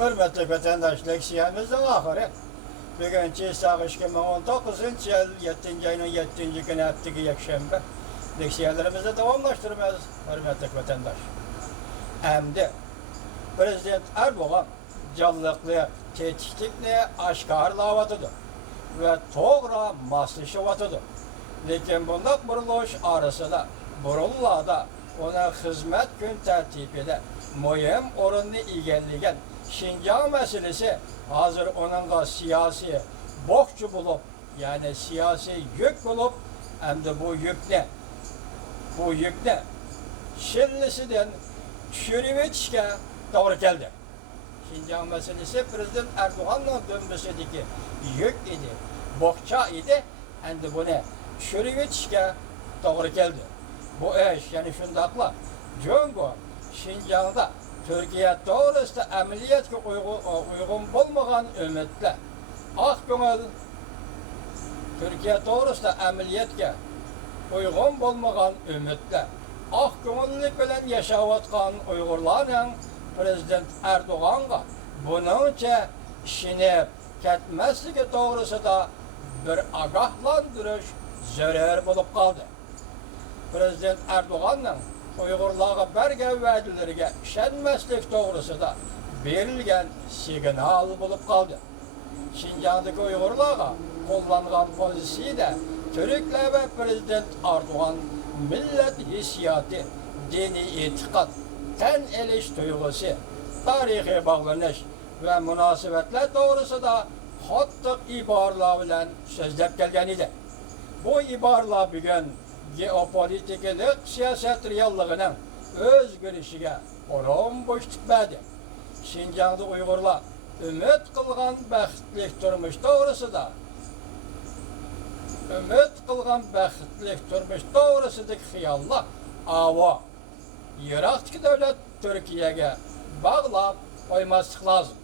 Hürmetli vatandaş, leksiyamızın ahırı. Bugün Çiğsağ 2019 yıl 7. ayının 7. günü haftığı yakşembe. Leksiyalarımızı tamamlaştırmaz, hürmetli vatandaş. Hem de Prezident Erdoğan canlılıklı, tetiklikli aşkarlavatıdır ve toğra maslışıvatıdır. Lekin bundak buruluş arasında, burullarda ona hizmet gün tertibinde mühim orunlu ilgiligen Şincan meselesi hazır onunla siyasi bokçu bulup, yani siyasi yük bulup, hem de bu yük ne? Bu yük ne? Şillisinden Şürüvitş'e doğru geldi. Şincan meselesi Prezident Erdoğan'ın dönmesindeki yük idi, bokça idi, hem de bu ne? Şürüvitş'e doğru geldi. Bu iş, yani şundakla, Cungo, Şincan'da Türkiye doğrusu ameliyatga uygun bulmagan ümitle, Akgönül Türkiye doğrusu ameliyatga uygun bulmagan ümitle, Akgönüllük bilen yaşayotgan Uygurlarning Prezident Erdoğan'a bununca işini ketmesligi doğrusida bir agahlandırış zarar bulup kaldı. Prezident Erdoğan'ın Uygurlarga bergen va'dalariga ishonmaslik to'g'risida berilgan signal bo'lib qoldi. Şinjandagi Uygurlarga qo'llangan pozitsiyada Türkler ve Prezident Erdoğan millet hissiyatı, dini e'tiqod, tan elish tuyg'usi, tarixiy bog'lanish ve munosabatlar to'g'risida qattiq iboralar bilan so'zlab kelgan edi. Bu iboralar bugun geopolitikalik siyaset realliginin o'zgarishiga o'rin bo'sh tutmadi. Şinjanda Uygurlar ümit qilgan baxtli turmush to'g'risidagi xiyollar avo Iroqdagi davlat Turkiyaga bog'lab qo'ymaslik lozim.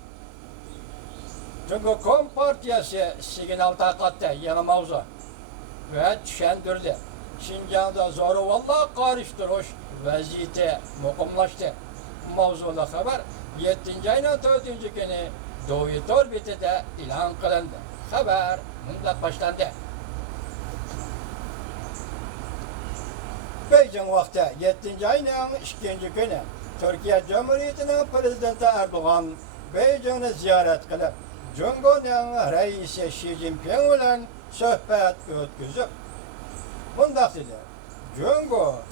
Çünkü Kompartiyasi signal tarqatdi yana mavzu ve tushuntirdi. Şinjan'da zo'ravonlar qarshi vaziyeti muqimlashdi. Mavzuli xabar 7. ayning 4. kuni Dovitor betida e'lon qilindi. Xabar bunday boshlandi. Beijing vaqti 7. ayning 2. kuni Türkiye Cumhuriyeti'nin Prezidenti Erdoğan Beijingni ziyorat qilib, Jungoning raisi Xi Jinping bilan suhbat o'tkazib, bundak dedi. Jungo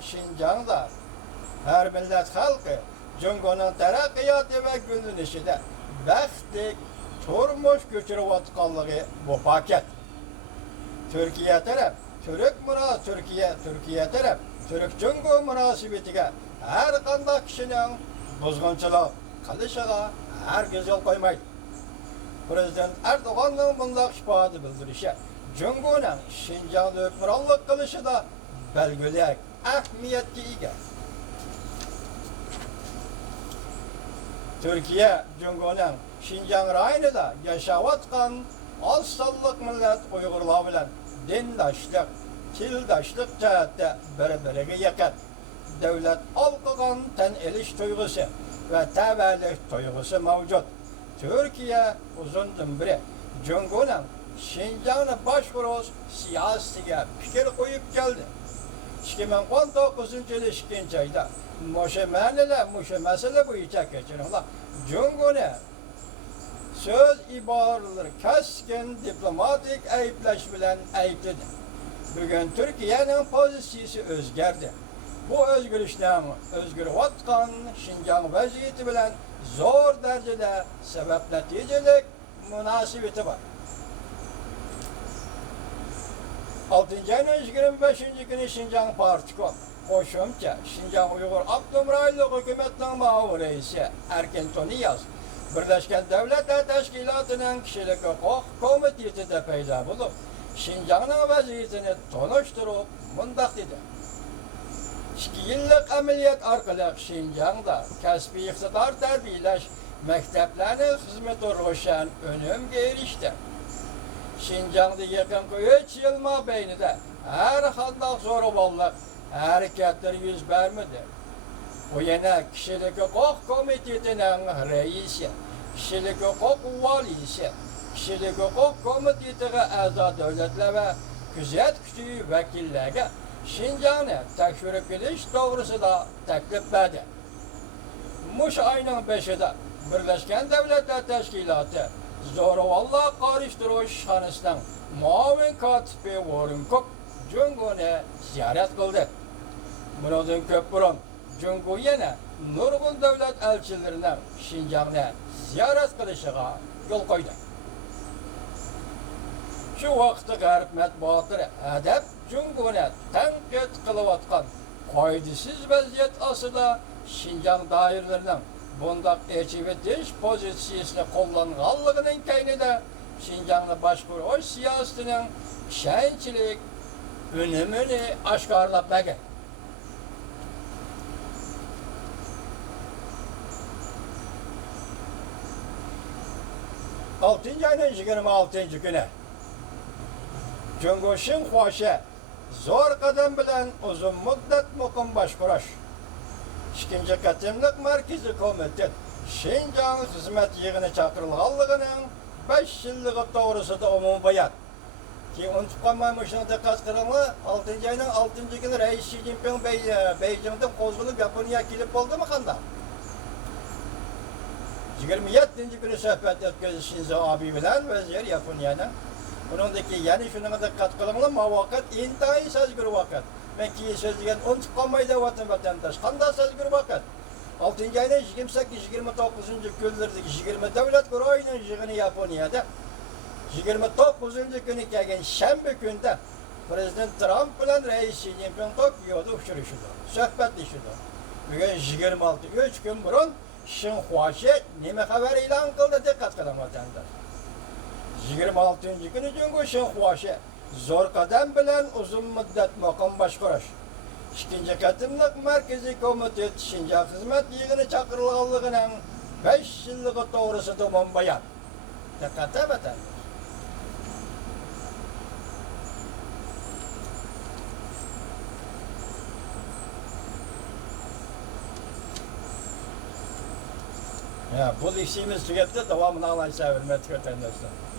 Şinjan'da her millet halkı Jungo'nun terakkiyatı ve gülünüşüde baxtli turmuş götürüyotganlığı bu paket. Türkiye taraf Türk Jungo münasebetiga her qanday kişinin buzg'unchilik qilishiga herkes yol koymaydı. Prezident Erdoğan'ın bunday ifade bildirişi, Jungo'nun Şinjan'da hükümranlık kılışı da belgileyerek ahmiyetli ega. Türkiye, Jungo'nun Şinjan rayonida yaşayotgan az sonliq millet Uygurlar bilan dindoshlik, tildoshlik jihatda bir-biriga yaqin. Devlet alqıgan tan elish tuyg'usi ve tavallik tuyg'usi mavjud. Türkiye uzundan beri Jungo'nun Şinjan'ı başvuruş siyasetiga fikir koyup geldi. 2019 yıl 2. ayda muşu mesele bo'yicha kechiringlar. Jungo'ni söz ibaraları keskin diplomatik ayıplash bilan ayıpladı. Bugün Türkiye'nin pozitsiyasi o'zgardi. Bu özgürlükten özgürlükten Şinjan vaziyeti bilen zor derecede sebep neticelik münasebeti var. 6. ayın 25. günü Şinjan Partikon qo'shimcha Şinjan Uyghur Abdumraylık hükümetinin ma'mur reisi Erkin Toniyaz Birleşken Devletler Teşkilatı'nın kişilik hukuk komitesida paydo bo'lib, Şinjan'ın vaziyetini tonuşturup bundak dedi. 2 yıllık ameliyat orqali Şinjan'da kasbiy iqtidor tarbiyalash maktablarning xizmati ro'shan unumga erishdi. Şinjan'da yaqinqi 3 yil mobaynida her qandaq zo'ravonlik harakatlar yuz bermadi. Bu yana kishilik huquq komitetining raisi, kishilik huquq valisi, kishilik huquq komitetiga a'zo davlatlar va kuzat kuchi vakillariga Şinjan'ı tekshirib kelish to'g'risida taklif berdi. Mush oyning 5'ida Birleşken Devletler Teşkilatı zo'ravonlar qarshi ishxonasining muavin kotibi Warren Cook Jungoni ziyorat qildi. Bundan ko'p burun Jungo yana nurg'un davlat elchilarining Şinjan'ni ziyorat qilishiga yo'l qo'ydi. Şu vaqtda G'arb matbuotlari adab Jungoni tanqid qilayotgan qoidasiz vaziyat ostida Şinjan doiralarining bundaq echivetish pozitsiyasini qo'llanganligining kaynida Şinjanni boshqarish siyosatining ishonchlik unumini oshkorlab bergan. 6. ayın 26. günü Jungo Xinhuaxi zo'r qadam bilan uzun muddat muqim boshqarish. 2. qatimliq markaziy komitet Şinjan xizmat yig'ini chaqirilganligining 5 yilligi to'g'risida umumiy bayon. Ki unutib qolmayman, shuni diqqat qilinglar. 6. ayning 6. kuni Rais Xi Jinping Beijingdan qo'zg'alib Yaponiyaga kelib bo'ldimi qanday? 27. günü sohbet etkiz Shinzo Abe bilan vazir Yaponiyaning. Buningdagi yana shunga diqqat qilinglar, muvaqat intayin sezgir vaqt. Men keyin so'zlagan unutib qolmaydi vatandosh. Qanday sezgir vaqt? 6. ayning 28-29 kunlardagi 20 davlat guruhining yig'ini Yaponiyada 29 kuni kelgan shanba kunda Prezident Trump bilan Rais Xi Jinping Tokioda uchrashdi. Suhbatlashdi. Bugun 26 3 kun burun Xinhuaxi nima xabar e'lon qildi, diqqat qiling vatandosh. 26 kuni Jungo Xinhuaxi zo'r qadam bilan uzun muddat muqim boshqarish. 2. qatimliq markaziy komitet Şinjan xizmat yig'ini chaqirilganligining 5 yilligi to'g'risida umumiy bayon. Diqqat vatandosh. Ya bu işimiz tüketti, devamını alan hürmetli vatandaşlar.